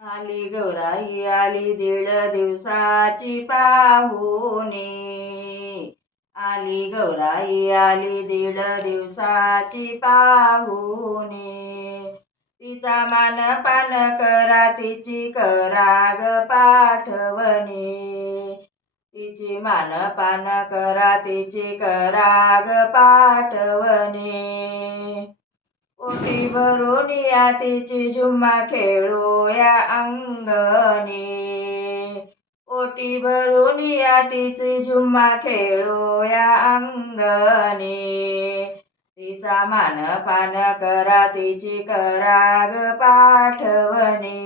आली गौराई आली दीड दिवसाची पाहुणे. आली गौराई आली दीड दिवसाची पाहुणे. तिचा मानपान करा तिची करा ग पाठवणे. तिची मानपान करा तिची करा ग पाठवणे. ओटी भरून या तिची झुम्मा खेळू या अंगणी. ओटी भरून या तिची झुम्मा खेळू या अंगणी. तिचा मानपान करा तिची करा ग पाठवणी.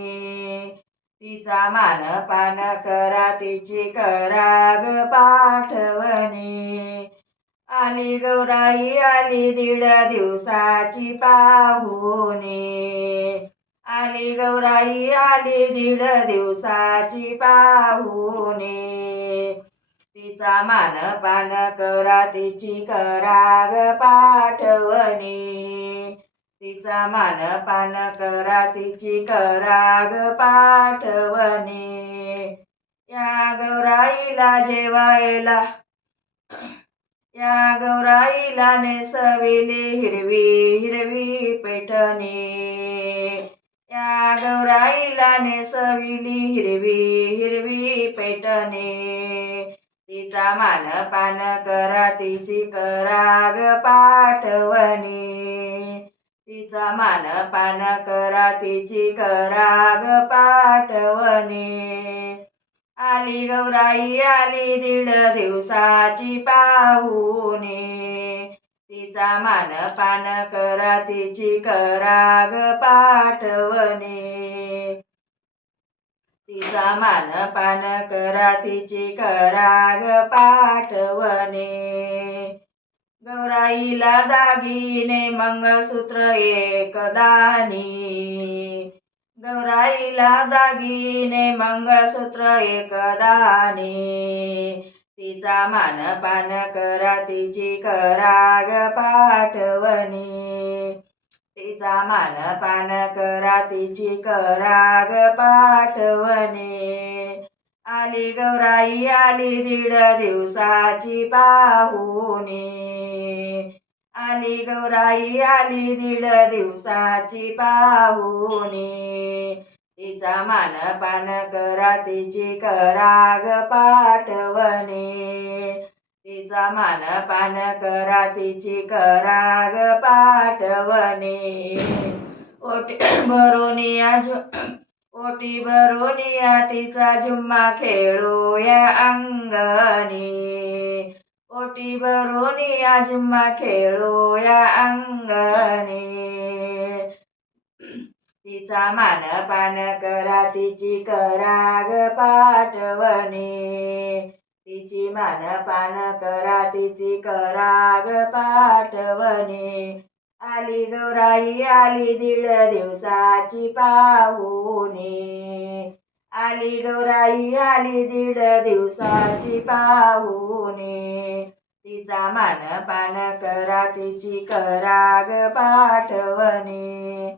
तिचा मानपान करा तिची करा ग पाठवणी. आली गौराई आली दीड दिवसाची पाहुणे. आली गौराई आली दीड दिवसाची पाहुणे. तिचा मानपान करा तिची करा ग पाठवणी. तिचा मानपान करा तिची करा ग पाठवणी. या गौराईला जेवायला या गौराईला नेसविली हिरवी हिरवी पैठणी. या गौराईला नेसविली हिरवी हिरवी पैठणी. तिचा मानपान करा तिची करा ग पाठवणी. तिचा मानपान करा तिची करा ग पाठवणी. आली गौराई आली दीड दिवसाची पाहुणे. तिचा मानपान करा तिची करा ग पाठवणी. तिचा मानपान करा तिची करा ग पाठवणी. गौराईला दागिने मंगळसूत्र एकदाणी. गौराईला दागिने मंगळसूत्र एकदाणी. तिचा मानपान करा तिची करा ग पाठवणी. तिचा मानपान करा तिची करा ग पाठवणी. आली गौराई आली दीड दिवसाची पाहुणे. आली गौराई आली दीड दिवसाची पाहुणे. तिचा मानपान करा तिची करा ग पाठवणी. तिचा मानपान करा तिची करा ग पाठवणी. ओटी भरून या ओटी भरून या तिचा झुम्मा खेळू या अंगणी. ओटी भरून या झुम्मा खेळू या अंगणी. तिचा मानपान करा तिची करा ग पाठवणी. तिची मानपान करा तिची करा ग पाठवणी. आली गौराई आली दीड दिवसाची पाहुणे. आली गौराई आली दीड दिवसाची पाहुणे. तिचा मानपान करा तिची करा ग पाठवणी.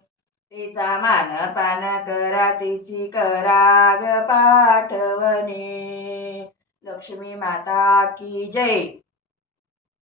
तिचा मानपान करा तिची करा ग पाठवणी. लक्ष्मी माता की जय.